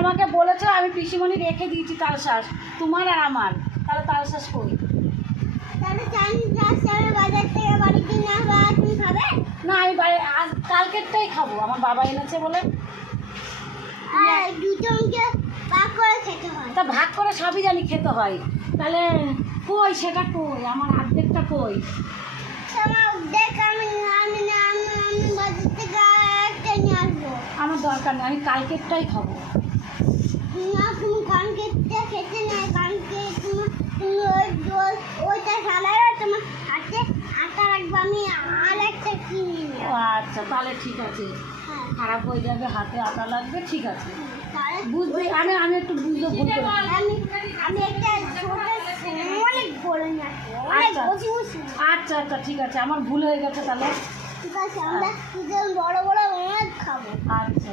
আমাকে বলেছো, আমি পিসিমণি রেখে দিয়েছি তালশাঁস তোমার আর আমার। তাহলে তালশাঁস কই? তাহলে আমি বাজার থেকে বাড়ি কিনে আনবা, তুমি খাবে? না, আমি আজ কালকেরটাই খাবো, আমার বাবা এনেছে বলে। আর দুজনকে ভাগ করে খেতে হয়। তা ভাগ করে সবই জানি খেতে হয়, তাহলে কই সেটা কই? আমার অর্ধেকটা কই? তোমার দেখ আমি বাজার থেকে একটা নিয়ে আসবো। আমার দরকার নেই, আমি কালকেরটাই খাবো। না, তুমি কানকে খেতে নেই, কানকে তুমি ওইটা সালায় তোমার হাতে আটা রাখবো, আমি আর একটা কিনে নেব। ও আচ্ছা, তাহলে ঠিক আছে। হ্যাঁ, খারাপ হয়ে যাবে, হাতে আটা লাগবে, ঠিক আছে তাহলে বুঝবি। আমি একটু বুঝতে ভুল করেছি। আমি একটা অনেক বড় না, অনেক আচ্ছা বসে বসে। আচ্ছা আচ্ছা, ঠিক আছে, আমার ভুল হয়ে গেছে তাহলে। ঠিক আছে, আমরা দুজন বড় বড় অনেক খাবো। আচ্ছা।